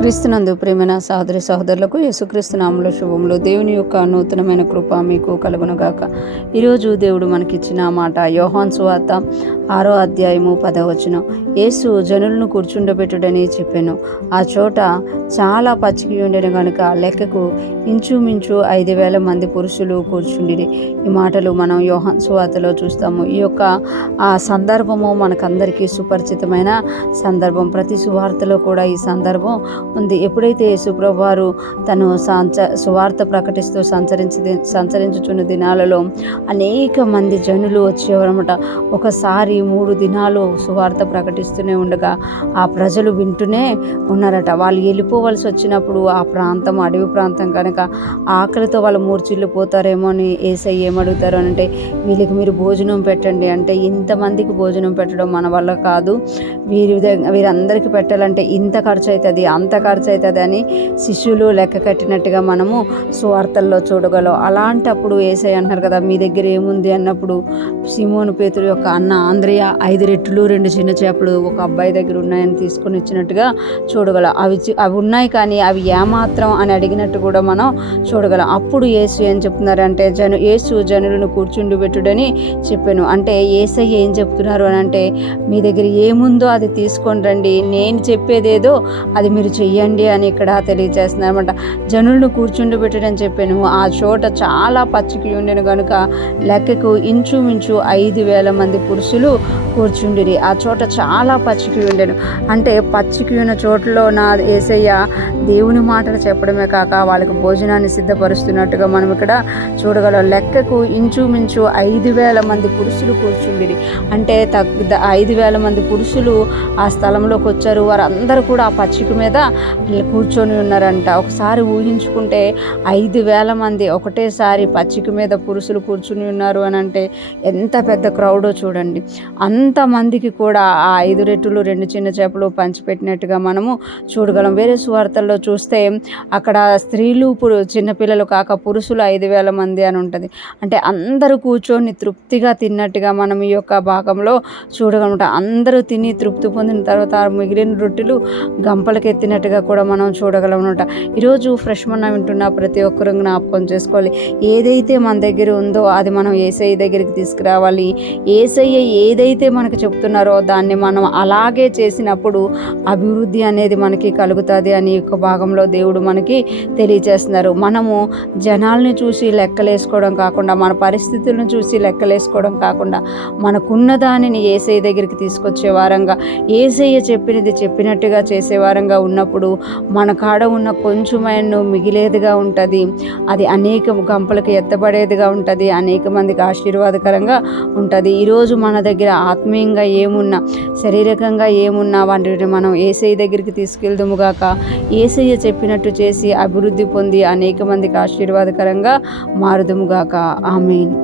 క్రీస్తునందు ప్రేమైన సహోదరి సహోదరులకు యేసుక్రీస్తు నామములో శుభములు. దేవుని యొక్క నూతనమైన కృప మీకు కలుగునుగాక. ఈరోజు దేవుడు మనకిచ్చిన మాట యోహాను సువార్త 6వ అధ్యాయము 10వ వచనం. యేసు జనులను కూర్చుండబెట్టుడని చెప్పాను. ఆ చోట చాలా పచ్చిక ఉండెను గనుక లెక్కకు ఇంచుమించు 5,000 మంది పురుషులు కూర్చుండిరి. ఈ మాటలు మనం యోహాను సువార్తలో చూస్తాము. ఈ యొక్క ఆ సందర్భము మనకందరికీ సుపరిచితమైన సందర్భం. ప్రతి సువార్తలో కూడా ఈ సందర్భం ఉంది. ఎప్పుడైతే యేసుప్రభువు వారు తను సువార్త ప్రకటిస్తూ సంచరించుచున్న దినాలలో అనేక మంది జనులు వచ్చేవారన్నమాట. ఒకసారి 3 దినాలు సువార్త ప్రకటిస్తూనే ఉండగా ఆ ప్రజలు వింటూనే ఉన్నారట. వాళ్ళు వెళ్ళిపోవలసి వచ్చినప్పుడు ఆ ప్రాంతం అడవి ప్రాంతం కనుక ఆకలితో వాళ్ళు మూర్చిల్లిపోతారేమో అని యేసయ్య ఏమడుగుతారు అని అంటే, వీళ్ళకి మీరు భోజనం పెట్టండి అంటే, ఇంతమందికి భోజనం పెట్టడం మన వల్ల కాదు, వీరందరికీ పెట్టాలంటే ఇంత ఖర్చు అవుతుంది అంత ఖర్చు అవుతుంది అని శిష్యులు లెక్క కట్టినట్టుగా మనము సువార్తల్లో చూడగలం. అలాంటప్పుడు యేసయ్య అంటున్నారు కదా, మీ దగ్గర ఏముంది అన్నప్పుడు సీమోను పేతురు యొక్క అన్న ఆంద్రయ 5 రొట్టెలు 2 చిన్న చేపలు ఒక అబ్బాయి దగ్గర ఉన్నాయని తీసుకొని ఇచ్చినట్టుగా చూడగలం. అవి ఉన్నాయి కానీ అవి ఏమాత్రం అని అడిగినట్టు కూడా మనం చూడగలం. అప్పుడు యేసు ఏం చెప్తున్నారంటే, యేసు జనులను కూర్చుండిబెట్టుడని చెప్పాను. అంటే యేసయ్య ఏం చెప్తున్నారు అని అంటే, మీ దగ్గర ఏముందో అది తీసుకొని రండి, నేను చెప్పేదేదో అది మీరు చెయ్యండి అని ఇక్కడ తెలియజేస్తున్నారు అనమాట. జనులను కూర్చుండిబెట్టడని చెప్పాను. ఆ చోట చాలా పచ్చిక ఉండెను కనుక లెక్కకు ఇంచుమించు 5,000 మంది పురుషులు కూర్చుండిరి. ఆ చోట చాలా పచ్చిక ఉండెను. అంటే పచ్చిక ఉన్న చోటలో నా యేసయ్య దేవుని మాటలు చెప్పడమే కాక వాళ్ళకి భోజనాన్ని సిద్ధపరుస్తున్నట్టుగా మనం ఇక్కడ చూడగలం. లెక్కకు ఇంచుమించు 5,000 మంది పురుషులు కూర్చుండిరి. అంటే 5,000 మంది పురుషులు ఆ స్థలంలోకి వచ్చారు. వారందరూ కూడా ఆ పచ్చిక మీద కూర్చొని ఉన్నారంట. ఒకసారి ఊహించుకుంటే 5,000 మంది ఒకటేసారి పచ్చిక మీద పురుషులు కూర్చుని ఉన్నారు అని అంటే ఎంత పెద్ద క్రౌడో చూడండి. అంతమందికి కూడా ఆ 5 రొట్టెలు 2 చిన్న చేపలు పంచిపెట్టినట్టుగా మనము చూడగలం. వేరే సువార్తల్లో చూస్తే అక్కడ స్త్రీలు చిన్నపిల్లలు కాక పురుషులు 5,000 మంది అని ఉంటుంది. అంటే అందరూ కూర్చొని తృప్తిగా తిన్నట్టుగా మనం ఈ యొక్క భాగంలో చూడగలమాట. అందరూ తిని తృప్తి పొందిన తర్వాత మిగిలిన రొట్టెలు గంపలకి ఎత్తినట్టుగా కూడా మనం చూడగలం అనమాట. ఈరోజు ఫ్రెష్ మన్నా వింటున్న ప్రతి ఒక్కరూ జ్ఞాపకం చేసుకోవాలి. ఏదైతే మన దగ్గర ఉందో అది మనం యేసయ్య దగ్గరికి తీసుకురావాలి. యేసయ్య ఏదైతే మనకు చెప్తున్నారో దాన్ని మనం అలాగే చేసినప్పుడు అభివృద్ధి అనేది మనకి కలుగుతుంది అని ఒక భాగంలో దేవుడు మనకి తెలియజేస్తున్నారు. మనము జనాల్ని చూసి లెక్కలేసుకోవడం కాకుండా, మన పరిస్థితులను చూసి లెక్కలేసుకోవడం కాకుండా, మనకున్న దానిని యేసయ్య దగ్గరికి తీసుకొచ్చే వారంగా, యేసయ్య చెప్పినట్టుగా చేసే వారంగా ఉన్నప్పుడు మన కాడ ఉన్న కొంచెమైన మిగిలేదిగా ఉంటుంది. అది అనేక గంపలకు ఎత్తబడేదిగా ఉంటుంది. అనేక మందికి ఆశీర్వాదకరంగా ఉంటుంది. ఈరోజు మన దగ్గర ఆత్మీయంగా ఏమున్నా, శారీరకంగా ఏమున్నా వాటిని మనం యేసయ్య దగ్గరికి తీసుకెళ్దుముగాక. యేసయ్య చెప్పినట్టు చేసి అభివృద్ధి పొంది అనేక మందికి ఆశీర్వాదకరంగా మారుదుముగాక. ఆమేన్.